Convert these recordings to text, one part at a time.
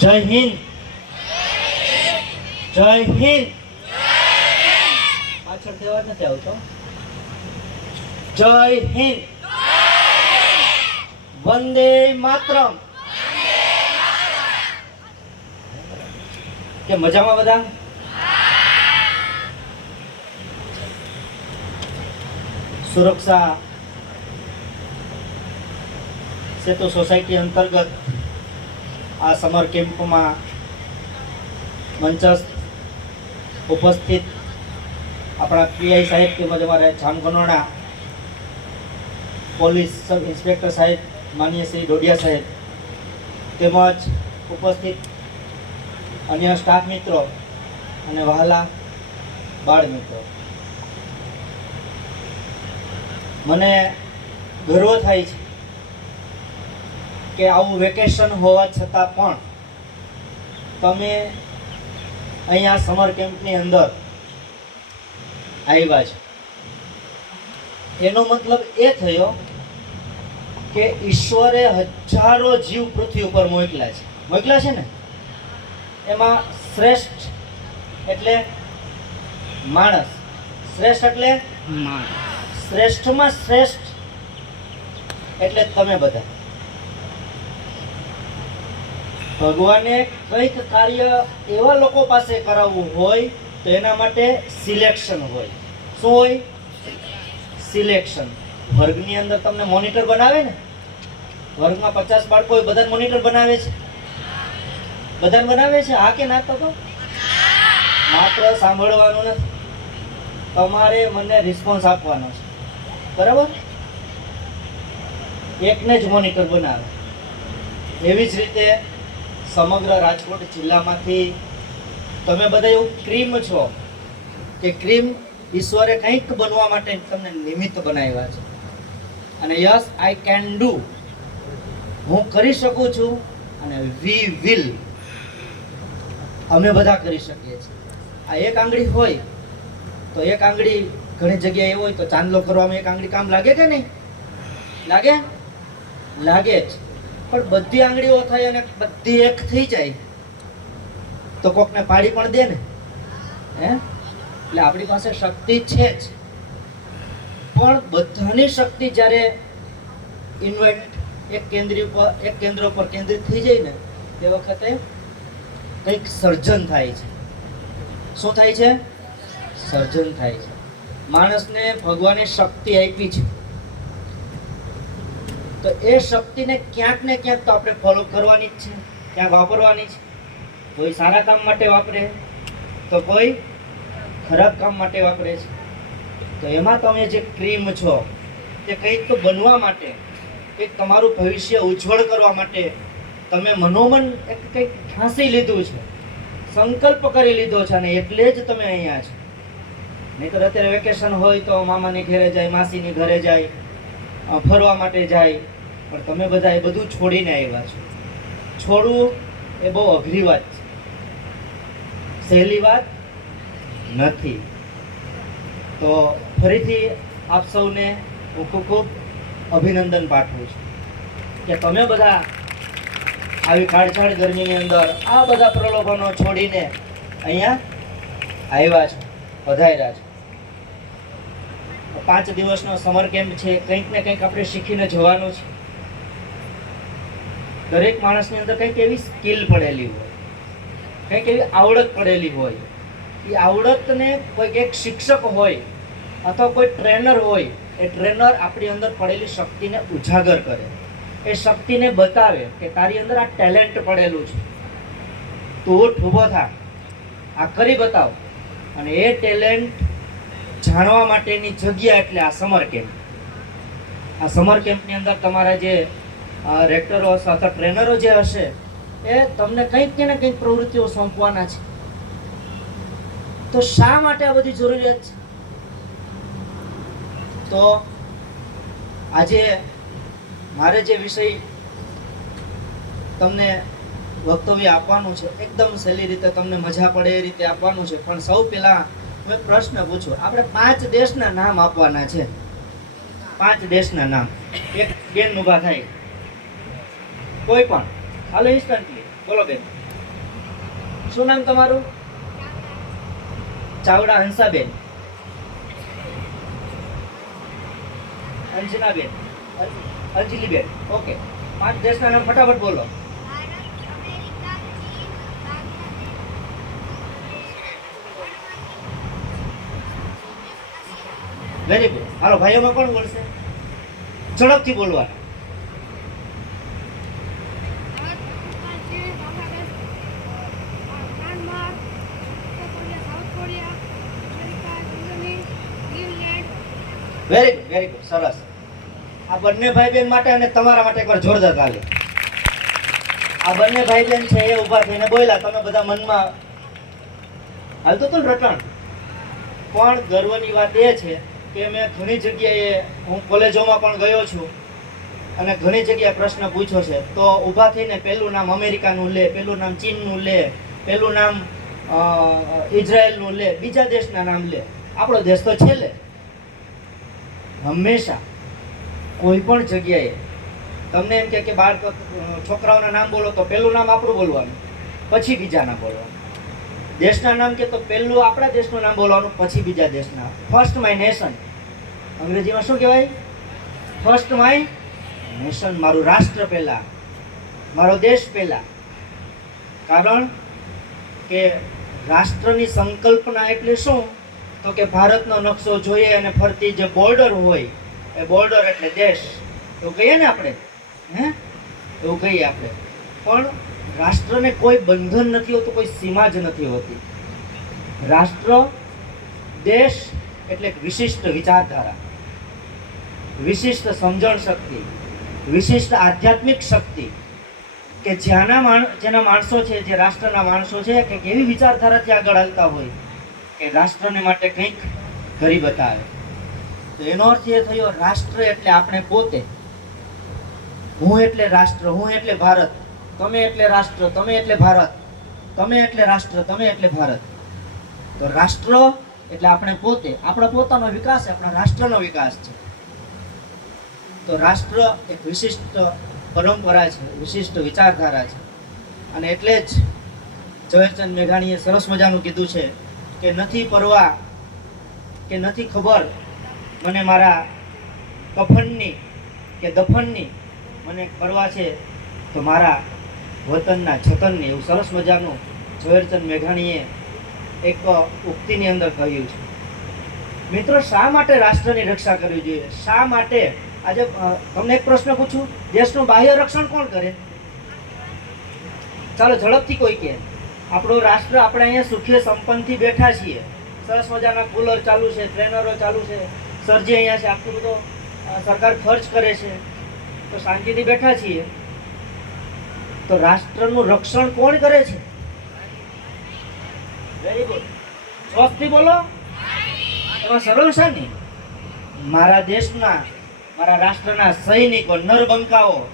જય હિન્દ. જય હિન્દ. પાછળ દેવા નથી આવતો. જય હિન્દ. વંદે માતરમ. કે મજામાં બધા? સુરક્ષા સેતુ સોસાયટી અંતર્ગત આ સમર કેમ્પમાં મંચસ્થ ઉપસ્થિત આપણા પીઆઈ સાહેબ તેમજ અમારા જામગનોડા પોલીસ સબ ઇન્સ્પેક્ટર સાહેબ માનનીય શ્રી ડોડિયા સાહેબ તેમજ ઉપસ્થિત અન્ય સ્ટાફ મિત્રો અને વહાલા બાળ મિત્રો, મને ગર્વ થાય છે કે આવું વેકેશન હોવા છતાં પણ તમે અહીંયા સમર કેમ્પની અંદર આવ્યા છો. એનો મતલબ એ થયો કે ઈશ્વરે હજારો જીવ પૃથ્વી ઉપર મોકલ્યા છે ને, એમાં શ્રેષ્ઠ એટલે માણસ, શ્રેષ્ઠ એટલે શ્રેષ્ઠમાં શ્રેષ્ઠ એટલે તમે બધા. ભગવાને કંઈક કાર્ય એવા લોકો પાસે કરાવવું હોય તો એના માટે સિલેક્શન હોય. શું હોય? સિલેક્શન. વર્ગની અંદર તમને મોનિટર બનાવે ને, વર્ગમાં 50 બાળકો હોય, બધાને મોનિટર બનાવે છે? બધાને બનાવે છે? હા કે ના? તો માત્ર સાંભળવાનું નથી, તમારે મને રિસ્પોન્સ આપવાનો છે, બરાબર? એકને જ મોનિટર બનાવે. એવી જ રીતે સમગ્ર રાજકોટ જિલ્લામાંથી તમે બધા એવું ક્રીમ છો કે ક્રીમ ઈશ્વરે કંઈક બનવા માટે તમને નિમિત્ત બનાવ્યા છે. અને યસ, આઈ કેન ડુ, હું કરી શકું છું, અને વી વિલ, અમે બધા કરી શકીએ છીએ. આ એક આંગળી હોય તો એક આંગળી ઘણી જગ્યાએ હોય તો ચાંદલો કરવામાં એક આંગળી કામ લાગે કે નહીં લાગે? લાગે જ. પણ બધી આંગળીઓ થાય અને બધી એક થઈ જાય તો કોકને પાડી પણ દે ને, હે? એટલે આપણી પાસે શક્તિ છે જ, પણ બધાની શક્તિ જ્યારે ઇન્વાઇટ એક કેન્દ્ર પર કેન્દ્રિત થઈ જાય ને તે વખતે કંઈક સર્જન થાય છે. શું થાય છે? સર્જન થાય છે. માણસને ભગવાને શક્તિ આપી છે તો એ શક્તિને ક્યાંક ને ક્યાંક તો આપણે ફોલો કરવાની જ છે, ક્યાંક વાપરવાની છે. કોઈ સારા કામ માટે વાપરે તો કોઈ ખરાબ કામ માટે વાપરે છે. તો એમાં તમે જે ક્રીમ છો તે કંઈક તો બનવા માટે, કંઈક તમારું ભવિષ્ય ઉજ્જવળ કરવા માટે તમે મનોમન કંઈક ઠાંસી લીધું છે, સંકલ્પ કરી લીધો છે, અને એટલે જ તમે અહીંયા છો. નહીંતર અત્યારે વેકેશન હોય તો મામાની ઘરે જાય, માસીની ઘરે જાય, ફરવા માટે જાય, પણ તમે બધા એ બધું છોડીને આવ્યા છો. છોડવું એ બહુ અઘરી વાત છે, સહેલી વાત નથી. તો ફરીથી આપ સૌને હું ખૂબ ખૂબ અભિનંદન પાઠવું છું કે તમે બધા આવી કાળઝાળ ગરમીની અંદર આ બધા પ્રલોભનો છોડીને અહીંયા આવ્યા છો, પધાર્યા છો. 5 દિવસનો સમર કેમ્પ છે, કંઈક ને કંઈક આપણે શીખીને જવાનું છે. દરેક માણસની અંદર કંઈક એવી સ્કિલ પડેલી હોય, કંઈક એવી આવડત પડેલી હોય. એ આવડતને કોઈક એક શિક્ષક હોય અથવા કોઈ ટ્રેનર હોય, એ ટ્રેનર આપણી અંદર પડેલી શક્તિને ઉજાગર કરે, એ શક્તિને બતાવે કે તારી અંદર આ ટેલેન્ટ પડેલું છે, તું ઉઠ, ઊભો થા, આ કરી બતાવ. અને એ ટેલેન્ટ જાણવા માટેની જગ્યા એટલે આ સમર કેમ્પ. આ સમર કેમ્પની અંદર તમારા જે રેક્ટરો અથવા ટ્રેનરો જે હશે એ તમને કંઈક ને કંઈક પ્રવૃત્તિઓ સોંપવાના છે. તો શા માટે આ બધી જરૂરિયાત છે? તો આજે મારે જે વિષય તમને વક્તવ્ય આપવાનું છે એકદમ સહેલી રીતે તમને મજા પડે એ રીતે આપવાનું છે. પણ સૌ પહેલા મેં પ્રશ્ન પૂછ્યો. આપણે 5 દેશના નામ આપવાના છે. 5 દેશના નામ. એક બેન ઊભા થાય, કોઈ પણ, હાલો ઇન્સ્ટન્ટલી બોલો બેન. શું નામ તમારું? ચાવડા હંસાબેન, અંજનાબેન, અંજલીબેન. ઓકે, 5 દેશના નામ ફટાફટ બોલો. Very good. હાલો, ભાઈઓમાં કોણ બોલશે? ઝડપથી બોલવા. વેરી ગુડ, વેરી ગુડ, સરસ. આ બંને ભાઈ બહેન માટે અને તમારા માટે એકવાર જોરદાર તાલી. આ બંને ભાઈ બહેન છે એ ઊભા થઈને બોલ્યા, તમે બધા મનમાં હાલતું હતું ને રટણ. પણ ગર્વની વાત એ છે કે મેં ઘણી જગ્યાએ, હું કોલેજોમાં પણ ગયો છું અને ઘણી જગ્યાએ પ્રશ્ન પૂછ્યો છે, તો ઊભા થઈને પહેલું નામ અમેરિકાનું લે, પહેલું નામ ચીનનું લે, પહેલું નામ ઇઝરાયલનું લે, બીજા દેશના નામ લે. આપણો દેશ તો છેલ્લે. હંમેશા કોઈ પણ જગ્યાએ તમને એમ કે બાળકો છોકરાઓના નામ બોલો તો પહેલું નામ આપણું બોલવાનું, પછી બીજાના બોલવાનું. દેશના નામ કે તો પહેલું આપણા દેશનું નામ બોલવાનું, પછી બીજા દેશના. ફર્સ્ટ માય નેશન, અંગ્રેજીમાં શું કહેવાય? First my nation. મારું રાષ્ટ્ર પહેલા, મારો દેશ પહેલા. કારણ કે રાષ્ટ્રની સંકલ્પના એટલે શું? તો કે ભારતનો નકશો જોઈએ અને ફરતી જે બોર્ડર હોય એ બોર્ડર એટલે દેશ, એવું કહીએ ને આપણે, એવું કહીએ આપણે. પણ રાષ્ટ્રને કોઈ બંધન નથી હોતું, કોઈ સીમા જ નથી હોતી. રાષ્ટ્ર, દેશ એટલે એક વિશિષ્ટ વિચારધારા, વિશિષ્ટ સમજણ શક્તિ, વિશિષ્ટ આધ્યાત્મિક શક્તિ, કે જેના માણસો છે, જે રાષ્ટ્રના માણસો છે, કે એવી વિચારધારાથી આગળ હાલતા હોય કે રાષ્ટ્રને માટે કંઈક કરી બતાવે. તો એનો અર્થ એ થયો, રાષ્ટ્ર એટલે આપણે પોતે. હું એટલે રાષ્ટ્ર, હું એટલે ભારત, તમે એટલે રાષ્ટ્ર, તમે એટલે ભારત, તમે એટલે રાષ્ટ્ર, તમે એટલે ભારત. તો રાષ્ટ્ર એટલે આપણે પોતે, આપણા પોતાનો વિકાસ છે, આપણા રાષ્ટ્રનો વિકાસ છે. તો રાષ્ટ્ર એક વિશિષ્ટ પરંપરા છે, વિશિષ્ટ વિચારધારા છે. અને એટલે જ ઝવેરચંદ મેઘાણીએ સરસ મજાનું કીધું છે કે નથી પરવા કે નથી ખબર મને મારા કફનની કે દફનની, મને પરવા છે તો મારા વતનના જતનની. એવું સરસ મજાનું ઝવેરચંદ મેઘાણીએ એક ઉક્તિની અંદર કહ્યું છે. મિત્રો, શા માટે રાષ્ટ્રની રક્ષા કરવી જોઈએ? શા માટે? આજે તમને એક પ્રશ્ન પૂછું, દેશનું બાહ્ય રક્ષણ કોણ કરે? ચાલો ઝડપથી કોઈ કહે. આપણું રાષ્ટ્ર, આપણે અહીંયા સુખી સંપન્નથી બેઠા છીએ, સરસ મજાના કુલર ચાલુ છે, ટ્રેનરો ચાલુ છે, સરજી અહીંયા છે, આટલું બધું સરકાર ખર્ચ કરે છે, તો શાંતિથી બેઠા છીએ. તો રાષ્ટ્રનું રક્ષણ કોણ કરે છે? વેરી ગુડ, જોશથી બોલો. એમાં સરળ છે ને, મારા દેશના, મારા રાષ્ટ્રના સૈનિકો, નરબંકાઓ,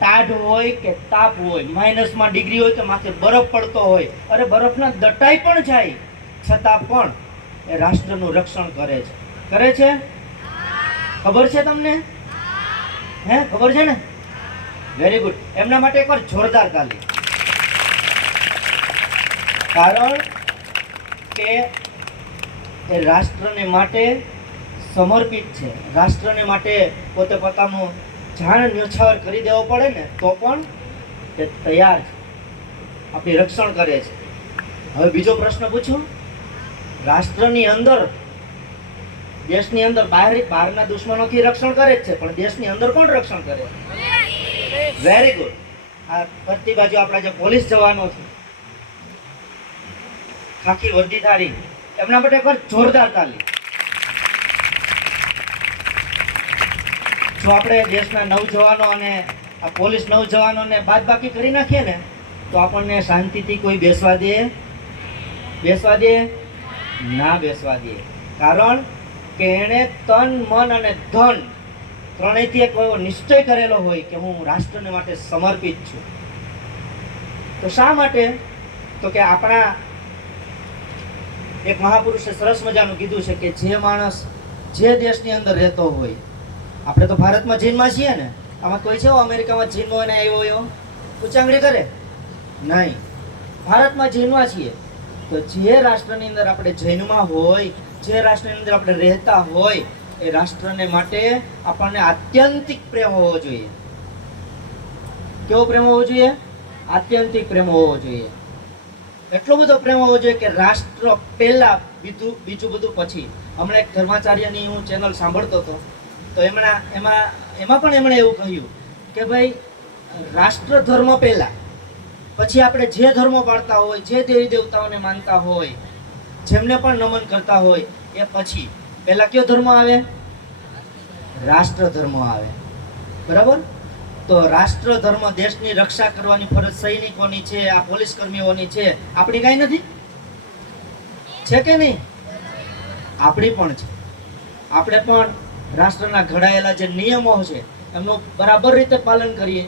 ટાઢ હોય કે તાપ હોય, માઇનસમાં ડિગ્રી હોય કે માથે બરફ પડતો હોય, અરે બરફના દટાઈ પણ જાય છતાં પણ એ રાષ્ટ્રનું રક્ષણ કરે છે. કરે છે? ખબર છે તમને? ખબર છે ને? Very good. એમના માટે એકવાર જોરદાર તાલી. કારણ કે એ રાષ્ટ્રને માટે સમર્પિત છે. રાષ્ટ્રને માટે પોતે પોતાનું જાણ ન્યોછાવર કરી દેવો પડે ને તો પણ તે તૈયાર છે, આપણી રક્ષણ કરે છે. હવે બીજો પ્રશ્ન પૂછું. રાષ્ટ્રની અંદર, દેશની અંદર બહારના દુશ્મનોથી રક્ષણ કરે જ છે, પણ દેશની અંદર કોણ રક્ષણ કરે? Very good. આ ફરતી બાજુ આપણા જે પોલીસ જવાનો છે, ખાખી વર્દીધારી, એમના માટે એકવાર જોરદાર તાલી. જો આપણે દેશના નવજવાનો અને આ પોલીસ નવજવાનોને બાદ બાકી કરી નાખીએ ને તો આપણને શાંતિથી કોઈ બેસવા દે? ના બેસવા દે. કારણ કે એણે તન, મન અને ધન ત્રણેયથી એક એવો નિશ્ચય કરેલો હોય કે હું રાષ્ટ્રને માટે સમર્પિત છું. તો શા માટે? તો કે આપણા એક મહાપુરુષે સરસ મજાનું કીધું છે કે જે માણસ જે દેશની અંદર રહેતો હોય, આપણે તો ભારતમાં જન્મા છીએ ને, આમાં કોઈ છે અમેરિકામાં જન્મ હોય ને આવ્યો એવો ઉચ્ચાંગળી કરે? નહીં. ભારતમાં જન્મા છીએ, તો જે રાષ્ટ્રની અંદર આપણે જન્મા હોય, જે રાષ્ટ્રની અંદર આપણે રહેતા હોય, એ રાષ્ટ્રને માટે આપણને આત્યંતિક પ્રેમ હોવો જોઈએ. કેવો પ્રેમ હોવો જોઈએ? આત્યંતિક પ્રેમ હોવો જોઈએ. એટલો બધો પ્રેમ હોવો જોઈએ કે રાષ્ટ્ર પહેલા, બીજું બધું પછી. હમણાં એક ધર્માચાર્યની હું ચેનલ સાંભળતો હતો, તો એમાં પણ એમણે એવું કહ્યું કે ભાઈ રાષ્ટ્ર ધર્મ પહેલા, પછી આપણે જે ધર્મ પાળતા હોય, જે દેવી દેવતાઓને માનતા હોય, જેમને પણ નમન કરતા હોય, એ પછી. પહેલા કયો ધર્મ આવે? રાષ્ટ્ર ધર્મ આવે. બરાબર? તો રાષ્ટ્ર ધર્મ, દેશની રક્ષા કરવાની ફરજ સૈનિકોની છે, આ પોલીસ કર્મીઓની છે. આપણી કાંઈ નથી? છે કે નહીં? આપણી પણ છે. આપણે પણ રાષ્ટ્રના ઘડાયેલા જે નિયમો છે એમનું બરાબર રીતે પાલન કરીએ,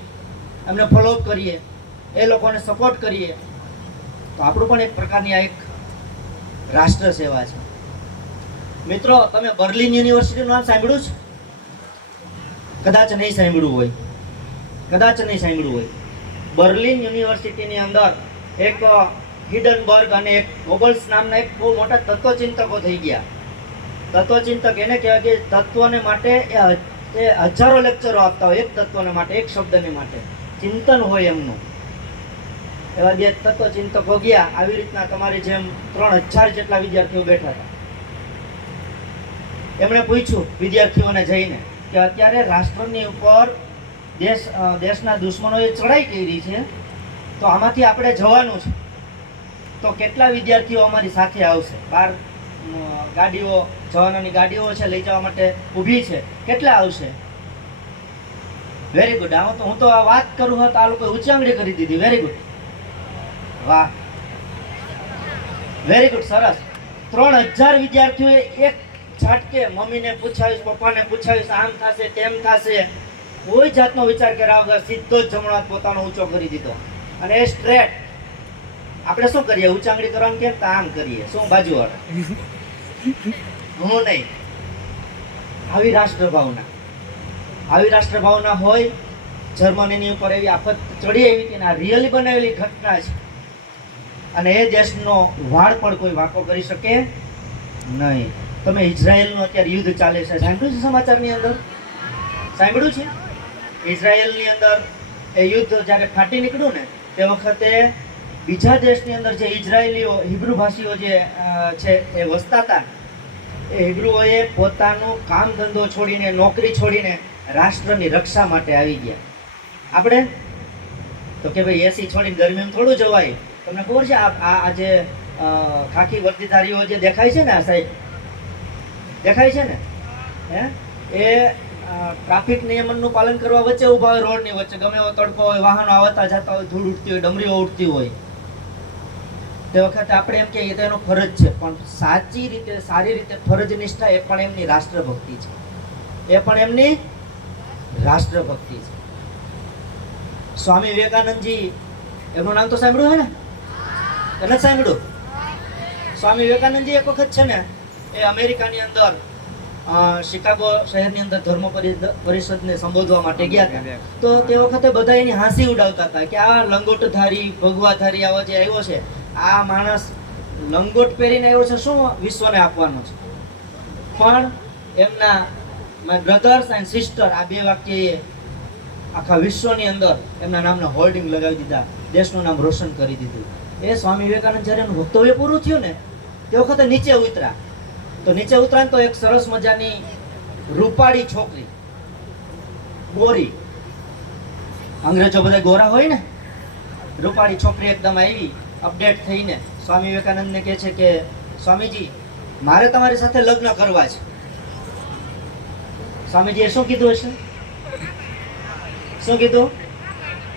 એમને ફોલો કરીએ, એ લોકોને સપોર્ટ કરીએ, તો આપણું પણ એક પ્રકારની આ એક રાષ્ટ્ર સેવા છે. મિત્રો, તમે બર્લિન યુનિવર્સિટીનું નામ સાંભળ્યું છે? કદાચ નહીં સાંભળ્યું હોય. બર્લિન યુનિવર્સિટીની અંદર એક હિડનબર્ગ અને એક ગોબલ્સ નામના એક બહુ મોટા તત્વચિંતકો થઈ ગયા. તત્વચિંતક એને કહેવાય કે તત્વને માટે એ હજારો લેક્ચરો આપતા હોય, એક તત્વને માટે, એક શબ્દને માટે ચિંતન હોય એમનું. એવા બે તત્વચિંતકો ગયા. આવી રીતના તમારી જેમ 3000 જેટલા વિદ્યાર્થીઓ બેઠા હતા. એમણે પૂછ્યું વિદ્યાર્થીઓને જઈને કે અત્યારે રાષ્ટ્રની ઉપર દેશના દુશ્મનોએ ચડાઈ કરી છે, તો આમાંથી આપણે જવાનું છે, તો કેટલા વિદ્યાર્થીઓ અમારી સાથે આવશે? 12 ગાડીઓ, જવાનોની ગાડીઓ છે, લઈ જવા માટે ઊભી છે. કેટલા આવશે? Very good. આમાં તો હું તો આ વાત કરું હોત, આ લોકો ઊંચી આંગળી કરી દીધી. વેરી ગુડ, વાહ, વેરી ગુડ, સરસ. 3000 વિદ્યાર્થીઓએ એક ઝાટકે મમ્મીને પૂછાવીશ, પપ્પાને પૂછાવીશ, આમ થશે, તેમ થશે, કોઈ જાતનો વિચાર કર્યા વગર સીધો જ જમણો હાથ પોતાનો ઊંચો કરી દીધો. અને એ સ્ટ્રેટ. આપણે શું કરીએ? ઊંચાંગળી કરવાનું કેમ? તો આમ કરીએ. શું? બાજુ વાળા, હું નહીં. આવી રાષ્ટ્રભાવના હોય. જર્મનીની ઉપર એવી આફત ચડી આવી હતી, આ રિયલી બનાવેલી ઘટના છે. અને એ દેશનો વાળ પણ કોઈ વાંકો કરી શકે નહીં. તમે ઇઝરાયલનું અત્યારે યુદ્ધ ચાલે છે, સાંભળ્યું છે? સમાચારની અંદર સાંભળ્યું છે? ઇઝરાયલની અંદર એ યુદ્ધ જ્યારે ફાટી નીકળ્યું ને, તે વખતે બીજા દેશની અંદર જે ઇઝરાયલીઓ, હિબ્રુ ભાષીઓ જે છે એ વસતા હતા, એ હિબ્રુઓએ પોતાનું કામ ધંધો છોડીને, નોકરી છોડીને રાષ્ટ્રની રક્ષા માટે આવી ગયા. આપણે તો કે ભાઈ એસી છોડીને ગરમીમાં થોડું જવાય. તમને ખબર છે આ જે ખાખી વર્દીધારીઓ જે દેખાય છે ને, આ સાહેબ દેખાય છે ને, એ ટ્રાફિક નિયમનનું પાલન કરવા વચ્ચે ઊભા હોય, રોડની વચ્ચે. ગમે એવો તડકો હોય, વાહનો આવતા જતા હોય, ધૂળ ઉડતી હોય, ડમરીઓ ઉડતી હોય, તે વખતે આપણે એમ કહીએ તો એનો ફરજ છે. પણ સાચી રીતે, સારી રીતે ફરજ નિષ્ઠા એ પણ એમની રાષ્ટ્રભક્તિ છે. સ્વામી વિવેકાનંદજી, એમનું નામ તો સાંભળ્યું હે ને? નથી સાંભળ્યું? સ્વામી વિવેકાનંદજી એક વખત છે ને, એ અમેરિકાની અંદર શિકાગો શહેરની અંદર ધર્મ પરિષદને સંબોધવા માટે ગયા હતા. તો તે વખતે બધા એની હાંસી ઉડાવતા હતા કે આ લંગોટધારી, ભગવાધારી આવો જે આવ્યો છે, આ માણસ લંગોટ પહેરીને આવ્યો છે, શું વિશ્વને આપવાનું છે? પણ એમના માય બ્રધર્સ એન્ડ સિસ્ટર, આ બે વાક્યએ આખા વિશ્વની અંદર એમના નામના હોર્ડિંગ લગાવી દીધા, દેશનું નામ રોશન કરી દીધું. એ સ્વામી વિવેકાનંદ જ્યારે એનું વક્તવ્ય પૂરું થયું ને, તે વખતે નીચે ઉતર્યા. તો નીચે ઉતરાય તો એક સરસ મજાની રૂપાળી છોકરી, ગોરી, અંગ્રેજો બધા ગોરા હોય ને, રૂપાળી છોકરી એકદમ આવી, અપડેટ થઈને સ્વામી વિવેકાનંદને કહે છે કે સ્વામીજી, મારે તમારી સાથે લગ્ન કરવા છે. સ્વામીજીએ શું કીધું હશે? શું કીધું?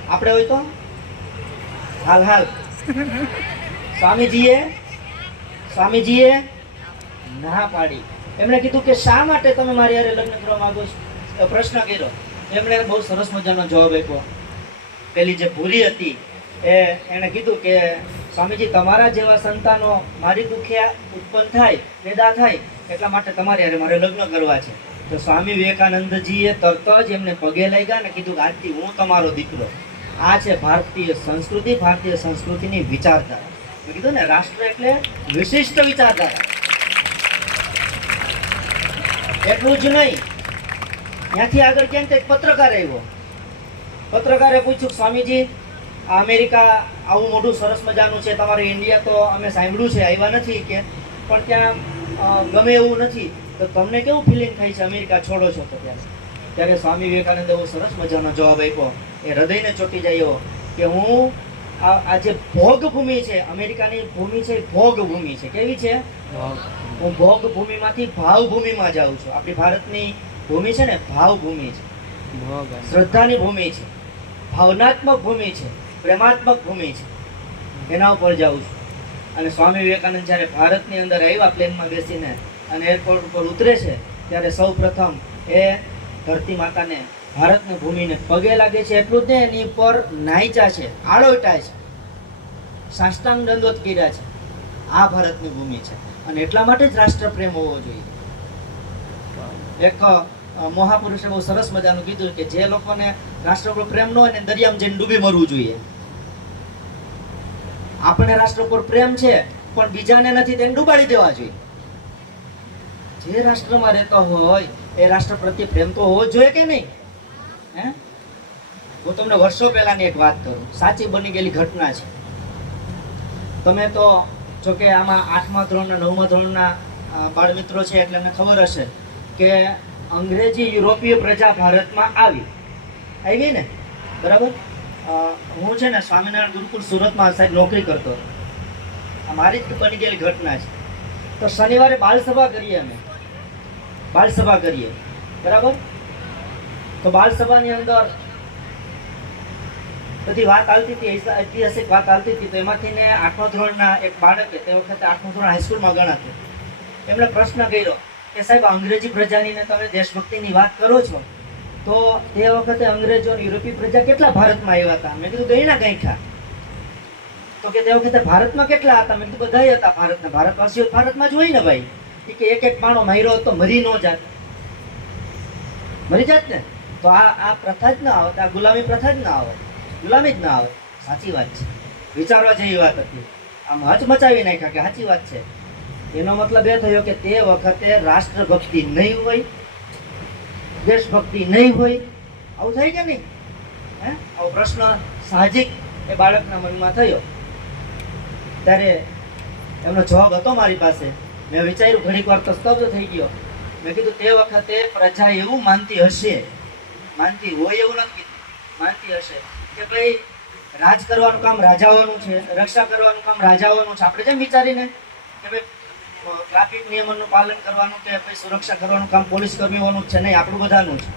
આપણે હોય તો હાલ સ્વામીજીએ ના પાડી. એમણે કીધું કે શા માટે તમે મારી હારે લગ્ન કરવા માંગો છો? પ્રશ્ન કર્યો. એમણે બહુ સરસ મજાનો જવાબ આપ્યો. પેલી જે ભૂરી હતી એણે કીધું કે સ્વામીજી, તમારા જેવા સંતાનો મારી દુખિયા ઉત્પન્ન થાય, પેદા થાય, એટલા માટે તમારી હારે મારે લગ્ન કરવા છે. તો સ્વામી વિવેકાનંદજીએ તરત જ એમને પગે લાગ્યા ને કીધું, આજથી હું તમારો દીકરો. આ છે ભારતીય સંસ્કૃતિ, ભારતીય સંસ્કૃતિની વિચારધારા. મેં કીધું ને, રાષ્ટ્ર એટલે વિશિષ્ટ વિચારધારા. એટલું જ નહીં, ત્યાંથી આગળ કેમ તો એક પત્રકાર આવ્યો. પત્રકારે પૂછ્યું, સ્વામીજી, આ અમેરિકા આવું મોટું સરસ મજાનું છે, તમારું ઇન્ડિયા તો અમે સાંભળ્યું છે, આવ્યા નથી કે, પણ ત્યાં ગમે એવું નથી, તો તમને કેવું ફિલિંગ થાય છે અમેરિકા છોડો છો તો? ત્યારે સ્વામી વિવેકાનંદે એવો સરસ મજાનો જવાબ આપ્યો, એ હૃદયને ચોંટી જાય એવો, કે હું આ જે ભોગ ભૂમિ છે, અમેરિકાની ભૂમિ છે, ભોગ ભૂમિ છે. કેવી છે? હું ભોગ ભૂમિમાંથી ભાવ ભૂમિમાં જાઉં છું. આપણી ભારતની ભૂમિ છે ને, ભાવ ભૂમિ છે, શ્રદ્ધાની ભૂમિ છે, ભાવનાત્મક ભૂમિ છે, પ્રેમાત્મક ભૂમિ છે, એના ઉપર જાઉં છું. અને સ્વામી વિવેકાનંદ જ્યારે ભારતની અંદર આવ્યા પ્લેનમાં બેસીને અને એરપોર્ટ ઉપર ઉતરે છે, ત્યારે સૌ પ્રથમ એ ધરતી માતાને, ભારતની ભૂમિને પગે લાગે છે. એટલું જ નહીં, એની પર નાયચા છે, આળોટાય છે, સાષ્ટાંગ દંડવત કર્યા છે. આ ભારતની ભૂમિ છે, અને એટલા માટે જ રાષ્ટ્રપ્રેમ હોવો જોઈએ. એક મહાપુરુષે બહુ સરસ મજાનું કીધું કે જે લોકોને રાષ્ટ્ર પર પ્રેમ ન હોય ને, દરિયામાં જઈને ડૂબી મરવું જોઈએ. આપણે રાષ્ટ્ર પર પ્રેમ છે, પણ બીજાને નથી, તેને ડૂબાડી દેવા જોઈએ. જે રાષ્ટ્રમાં રહેતો હોય એ રાષ્ટ્ર પ્રત્યે પ્રેમ તો હોવો જોઈએ કે નહીં? હે, હું તમને વર્ષો પહેલાની એક વાત કરું, સાચી બની ગયેલી ઘટના છે. તમે તો જો કે આમાં 8મા ધોરણના 9મા ધોરણના બાળ મિત્રો છે, એટલે અમને ખબર હશે કે અંગ્રેજી યુરોપીય પ્રજા ભારતમાં આવી ને, બરાબર? હું છે ને સ્વામિનારાયણ ગુરુકુળ સુરતમાં સાહેબ નોકરી કરતો હતો. આ મારી જ બની ગયેલી ઘટના છે. તો શનિવારે બાલસભા કરીએ, અમે બાલસભા કરીએ, બરાબર? તો બાલસભાની અંદર બધી વાત ચાલતી હતી, ઐતિહાસિક વાત ચાલતી હતી. તો એમાંથી ને 8મા ધોરણના એક બાળકે, તે વખતે 8મું ધોરણ હાઈસ્કૂલમાં ગણાતું, એમણે પ્રશ્ન કર્યો કે સાહેબ, અંગ્રેજી પ્રજાની તમે દેશભક્તિની વાત કરો છો, તો તે વખતે અંગ્રેજો અને યુરોપીય પ્રજા કેટલા ભારતમાં આવ્યા હતા? મેં કીધું ગઈ ના ગઈ ખા. તો કે તે વખતે ભારતમાં કેટલા હતા? મેં કીધું બધા હતા ભારતના. ભારતવાસીઓ ભારતમાં જ હોય ને ભાઈ. કે એક એક પાણો માર્યો તો મરી ન જાત, મરી જાત ને. તો આ પ્રથા જ ના આવે, આ ગુલામી પ્રથા જ ના આવે, ગુલામી જ ના આવે. સાચી વાત છે, વિચારવા જેવી વાત હતી. આમ હચ મચાવી નાખ્યા કે સાચી વાત છે. એનો મતલબ એ થયો કે તે વખતે રાષ્ટ્રભક્તિ નહીં હોય, દેશભક્તિ નહીં હોય. આવું થાય કે નહીં? હે, આવો પ્રશ્ન સાહજિક એ બાળકના મનમાં થયો. ત્યારે એમનો જવાબ હતો મારી પાસે. મેં વિચાર્યું, ઘણીક વાર તો સ્તબ્ધ થઈ ગયો. મેં કીધું, તે વખતે પ્રજા એવું માનતી હશે, માનતી હોય એવું નથી, માનતી હશે કે ભાઈ રાજ કરવાનું કામ રાજાઓનું છે, રક્ષા કરવાનું કામ રાજાઓનું છે. આપણે જેમ વિચારીને કે ભાઈ ટ્રાફિક નિયમોનું પાલન કરવાનું કે ભાઈ સુરક્ષા કરવાનું કામ પોલીસ કર્મીઓનું જ છે, નહીં, આપણું બધાનું છે.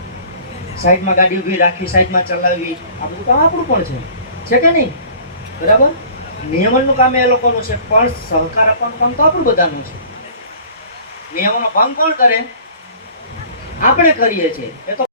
સાઈડમાં ગાડી ઊભી રાખવી, સાઈડમાં ચલાવવી, આ બધું કામ આપણું પણ છે કે નહીં? બરાબર? નિયમનનું કામ એ લોકોનું છે, પણ સહકાર આપવાનું કામ તો આપણું બધાનું છે. નિયમોનો ભંગ કોણ કરે? આપણે કરીએ છીએ. એ તો